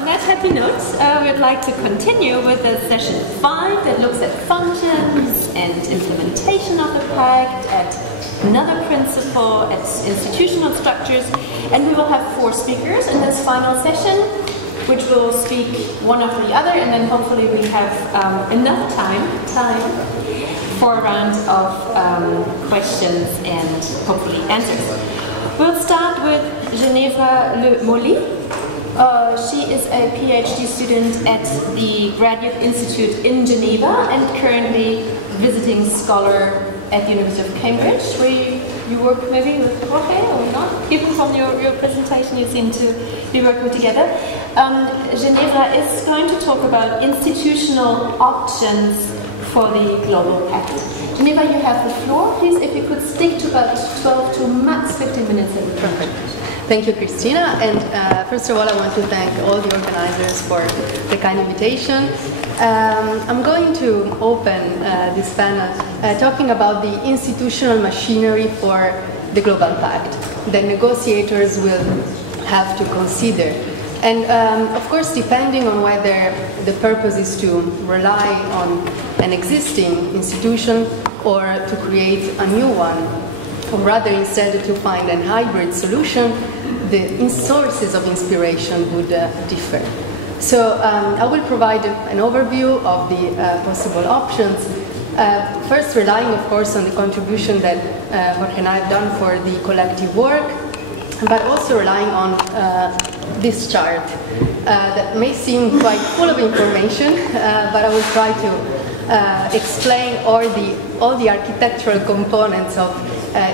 on that happy note, we'd like to continue with the session 5 that looks at functions and implementation of the Pact, at another principle, at institutional structures, and we will have 4 speakers in this final session, which will speak one after the other, and then hopefully we have enough time for a round of questions and hopefully answers. We'll start with Ginevra Moli. She is a PhD student at the Graduate Institute in Geneva and currently visiting scholar at the University of Cambridge, where you work maybe with Jorge or not? Even from your presentation you seem to be working together. Ginevra is going to talk about institutional options for the Global Pact. Ginevra, you have the floor. Please, if you could stick to about 12 to max 15 minutes, that would be perfect. Thank you, Christina. And first of all, I want to thank all the organizers for the kind invitation. I'm going to open this panel talking about the institutional machinery for the Global Pact that negotiators will have to consider. And of course, depending on whether the purpose is to rely on an existing institution or to create a new one, or rather instead to find a hybrid solution, the sources of inspiration would differ. So I will provide an overview of the possible options, first relying of course on the contribution that Jorge and I have done for the collective work, but also relying on this chart that may seem quite full of information, but I will try to explain all the architectural components of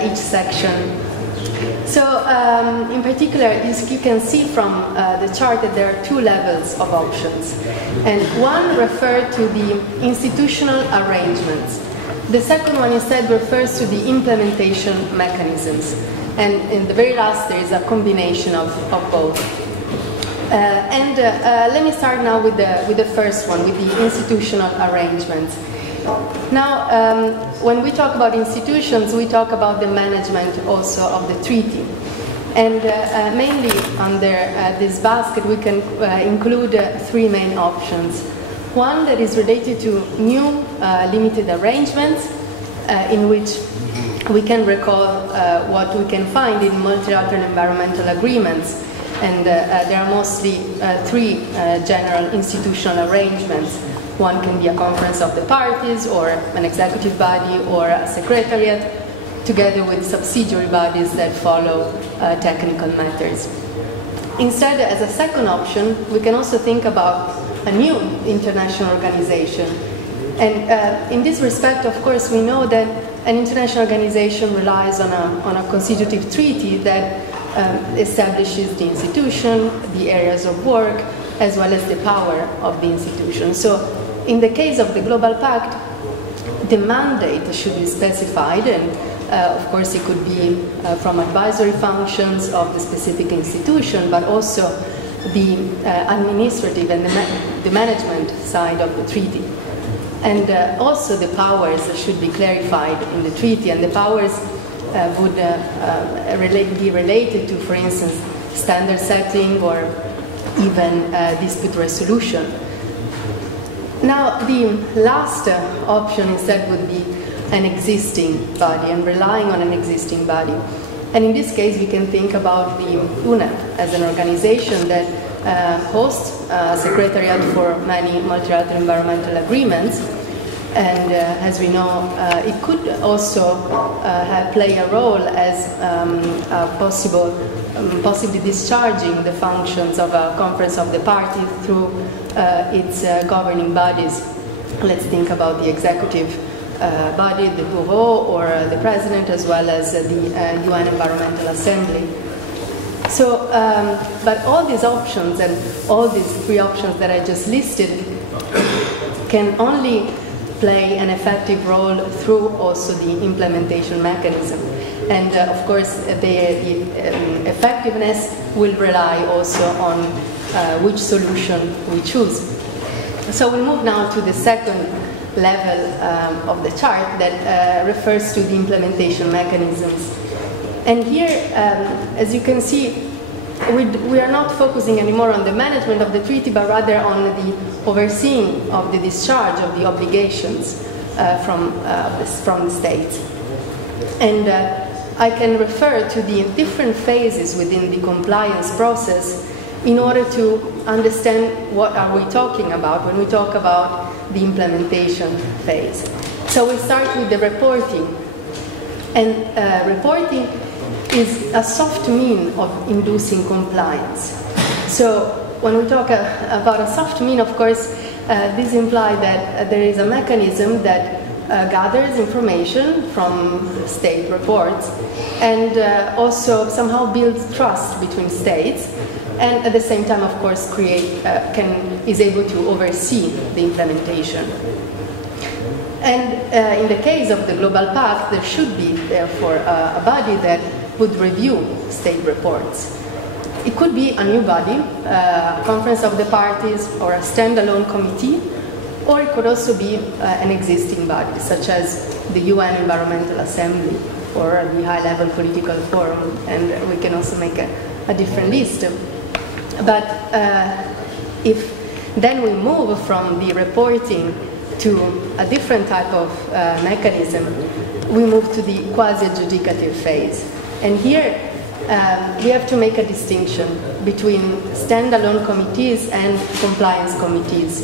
each section. So, in particular, you can see from the chart that there are 2 levels of options. And one refers to the institutional arrangements. The second one instead refers to the implementation mechanisms. And in the very last, there is a combination of both. Let me start now with the first one, with the institutional arrangements. Now, when we talk about institutions, we talk about the management also of the treaty. And mainly under this basket, we can include 3 main options. One that is related to new limited arrangements, in which we can recall what we can find in multilateral environmental agreements. And there are mostly 3 general institutional arrangements. One can be a conference of the parties, or an executive body, or a secretariat, together with subsidiary bodies that follow technical matters. Instead, as a second option, we can also think about a new international organization. And in this respect, of course, we know that an international organization relies on a constitutive treaty that establishes the institution, the areas of work, as well as the power of the institution. So, in the case of the Global Pact, the mandate should be specified, and of course it could be from advisory functions of the specific institution, but also the administrative and the management side of the treaty. And also the powers should be clarified in the treaty, and the powers would be related to, for instance, standard setting or even dispute resolution. Now, the last option instead would be an existing body and relying on an existing body. And in this case, we can think about the UNEP as an organization that hosts a secretariat for many multilateral environmental agreements. And as we know, it could also play a role as possibly discharging the functions of a conference of the parties through its governing bodies. Let's think about the executive body, the Bureau, or the President, as well as the UN Environmental Assembly. So, but all these options and all these 3 options that I just listed can only play an effective role through also the implementation mechanism. And of course, the effectiveness will rely also on which solution we choose. So we move now to the second level of the chart that refers to the implementation mechanisms. And here, as you can see, we are not focusing anymore on the management of the treaty, but rather on the overseeing of the discharge of the obligations from the state. And I can refer to the different phases within the compliance process in order to understand what are we talking about when we talk about the implementation phase. So we start with the reporting. And reporting is a soft mean of inducing compliance. So when we talk about a soft mean, of course, this implies that there is a mechanism that gathers information from state reports and also somehow builds trust between states, and at the same time, of course, is able to oversee the implementation. And in the case of the Global Pact, there should be, therefore, a body that would review state reports. It could be a new body, a conference of the parties, or a standalone committee, or it could also be an existing body, such as the UN Environmental Assembly or the High-Level Political Forum, and we can also make a different list. But if then we move from the reporting to a different type of mechanism, we move to the quasi-adjudicative phase. And here we have to make a distinction between standalone committees and compliance committees.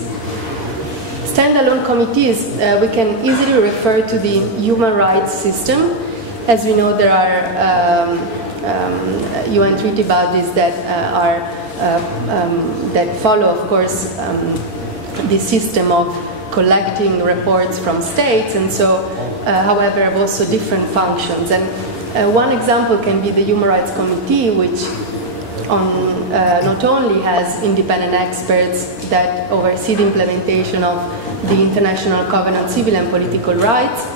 Standalone committees, we can easily refer to the human rights system. As we know, there are UN treaty bodies that that follow, of course, the system of collecting reports from states, and so, however, have also different functions. And one example can be the Human Rights Committee, which not only has independent experts that oversee the implementation of the International Covenant on Civil and Political Rights,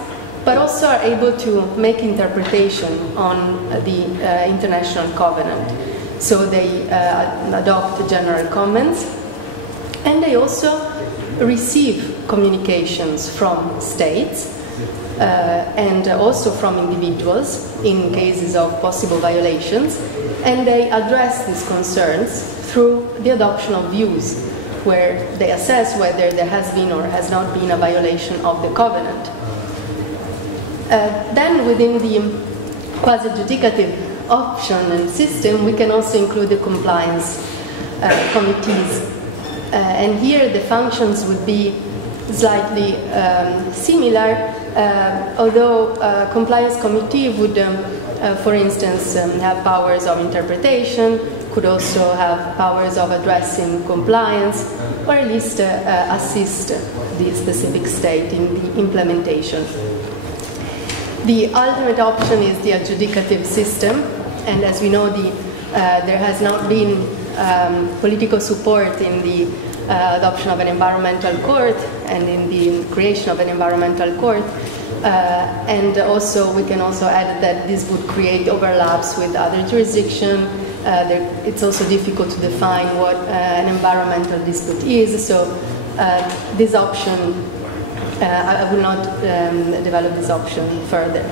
but also are able to make interpretation on the International Covenant. So they adopt general comments, and they also receive communications from states and also from individuals in cases of possible violations, and they address these concerns through the adoption of views, where they assess whether there has been or has not been a violation of the covenant. Then within the quasi-adjudicative option and system, we can also include the compliance committees. And here the functions would be slightly similar, although compliance committee would, for instance, have powers of interpretation, could also have powers of addressing compliance, or at least assist the specific state in the implementation. The ultimate option is the adjudicative system, and as we know, there has not been political support in the adoption of an environmental court and in the creation of an environmental court, and also we can also add that this would create overlaps with other jurisdictions. It's also difficult to define what an environmental dispute is, so this option, I will not develop this option further.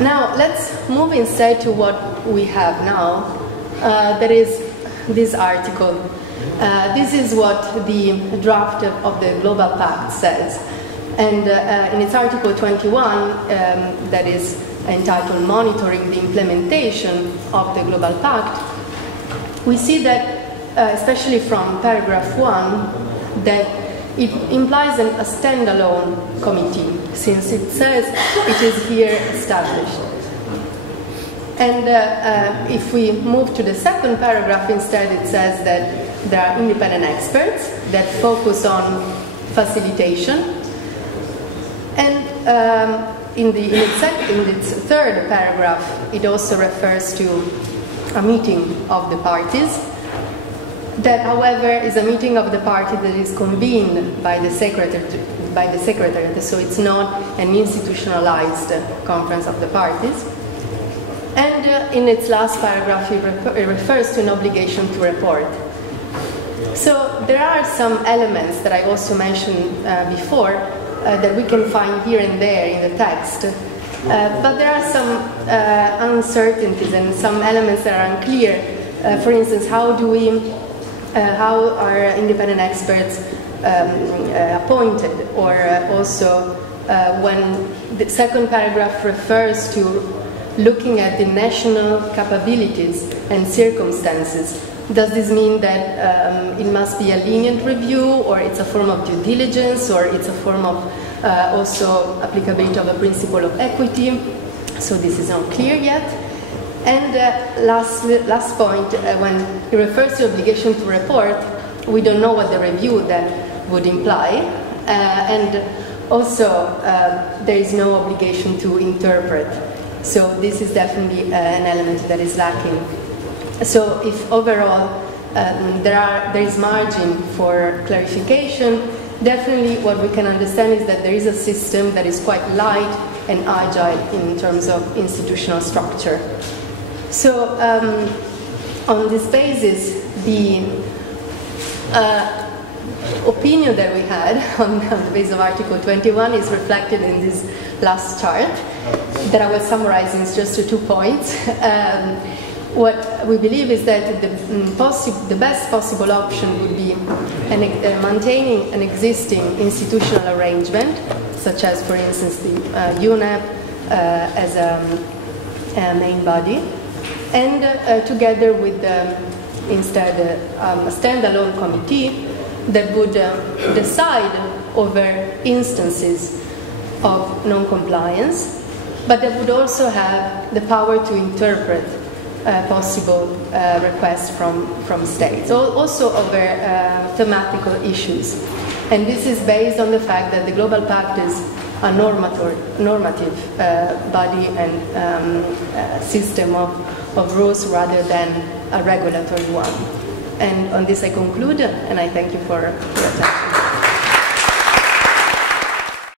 Now let's move instead to what we have now. That is this article. This is what the draft of the Global Pact says. And in its Article 21, that is entitled Monitoring the Implementation of the Global Pact, we see that, especially from paragraph 1, that it implies a standalone committee, since it says it is here established. And if we move to the second paragraph, instead it says that there are independent experts that focus on facilitation. And in its third paragraph, it also refers to a meeting of the parties. That, however, is a meeting of the party that is convened by the Secretariat, so it's not an institutionalized conference of the parties. And in its last paragraph, it refers to an obligation to report. So there are some elements that I also mentioned before that we can find here and there in the text. But there are some uncertainties and some elements that are unclear For instance, how are independent experts appointed, or also when the second paragraph refers to looking at the national capabilities and circumstances. Does this mean that it must be a lenient review, or it's a form of due diligence, or it's a form of also applicability of a principle of equity? So this is not clear yet. And last point, when it refers to obligation to report, we don't know what the review that would imply, and also there is no obligation to interpret. So this is definitely an element that is lacking. So if overall there is margin for clarification, definitely what we can understand is that there is a system that is quite light and agile in terms of institutional structure. So on this basis, the opinion that we had on the basis of Article 21 is reflected in this last chart that I will summarize in just 2 points. What we believe is that the best possible option would be maintaining an existing institutional arrangement, such as, for instance, the UNEP as a main body, and together with instead a standalone committee that would decide over instances of non-compliance, but that would also have the power to interpret possible requests from states, also over thematical issues. And this is based on the fact that the Global Pact is a normative body and system of rules rather than a regulatory one. And on this I conclude, and I thank you for your attention.